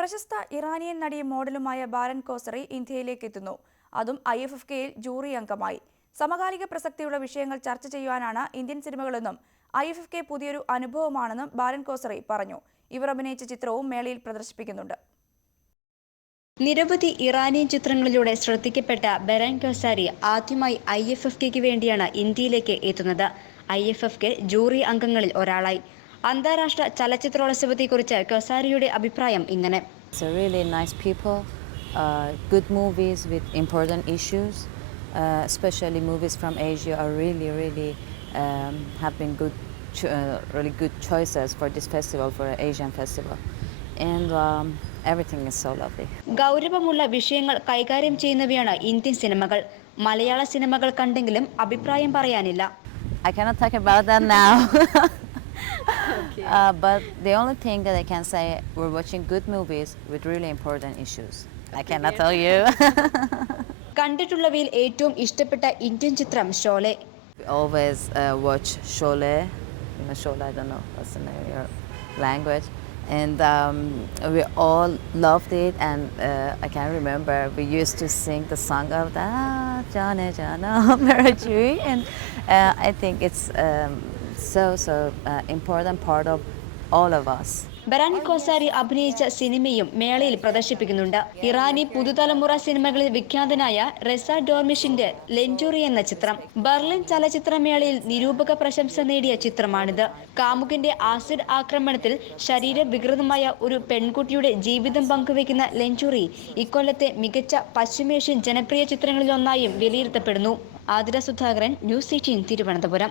പ്രശസ്ത ഇറാനിയൻ നടിയും മോഡലുമായ ബാരൻ കോസറി ഇന്ത്യയിലേക്ക് എത്തുന്നു. അതും IFFKയിൽ ജൂറി അംഗമായി. സമകാലിക പ്രസക്തിയുള്ള വിഷയങ്ങൾ ചർച്ച ചെയ്യുവാനാണ് ഇന്ത്യൻ സിനിമകളെന്നും IFFK പുതിയൊരു അനുഭവമാണെന്നും ബാരൻ കോസറി പറഞ്ഞു. ഇവർ അഭിനയിച്ച ചിത്രവും മേളയിൽ പ്രദർശിപ്പിക്കുന്നുണ്ട്. നിരവധി ഇറാനിയൻ ചിത്രങ്ങളിലൂടെ ശ്രദ്ധിക്കപ്പെട്ട ബരാൻ കോസാരി ആദ്യമായി IFFKയ്ക്ക് വേണ്ടിയാണ് ഇന്ത്യയിലേക്ക് എത്തുന്നത്. IFFK ജൂറി അംഗങ്ങളിൽ ഒരാളായി. അന്താരാഷ്ട്ര ചലച്ചിത്രോത്സവത്തെക്കുറിച്ച് കോസാരിയുടെ അഭിപ്രായം ഇങ്ങനെ: It's a really nice people, good movies with important issues, especially movies from Asia are really have been really good choices for this festival, for an Asian festival, and everything is so lovely. ഗൗരവമുള്ള വിഷയങ്ങൾ കൈകാര്യം ചെയ്യുന്നവയാണ് Indian സിനിമകൾ. മലയാള സിനിമകൾ കണ്ടെങ്കിലും അഭിപ്രായം പറയാനില്ല. I cannot talk about that now. Okay. But the only thing that I can say, we're watching good movies with really important issues. I cannot tell you. കണ്ടിട്ടുള്ളവയിൽ ഏറ്റവും ഇഷ്ടപ്പെട്ട Indian ചിത്രം Sholay. We always watch Sholay. You know, Sholay, I don't know what's the name of your language. And we all loved it, and I can remember we used to sing the song of that Jana Jana Marajui, and I think it's so important part of all of us. Baran കോസാരി അഭിനയിച്ച സിനിമയും മേളയിൽ പ്രദർശിപ്പിക്കുന്നുണ്ട്. ഇറാനി പുതുതലമുറ സിനിമകളിൽ വിഖ്യാതനായ Reza ഡോർമിഷിന്റെ ലെഞ്ചൂറി എന്ന ചിത്രം Berlin ചലച്ചിത്രമേളയിൽ നിരൂപക പ്രശംസ നേടിയ ചിത്രമാണിത്. കാമുകന്റെ ആസിഡ് ആക്രമണത്തിൽ ശരീരവികൃതമായ ഒരു പെൺകുട്ടിയുടെ ജീവിതം പങ്കുവയ്ക്കുന്ന ലെഞ്ചൂറി ഇക്കൊല്ലത്തെ മികച്ച പശ്ചിമേഷ്യൻ ജനപ്രിയ ചിത്രങ്ങളിലൊന്നായും വിലയിരുത്തപ്പെടുന്നു. ആതിര സുധാകരൻ, ന്യൂസ് 18, തിരുവനന്തപുരം.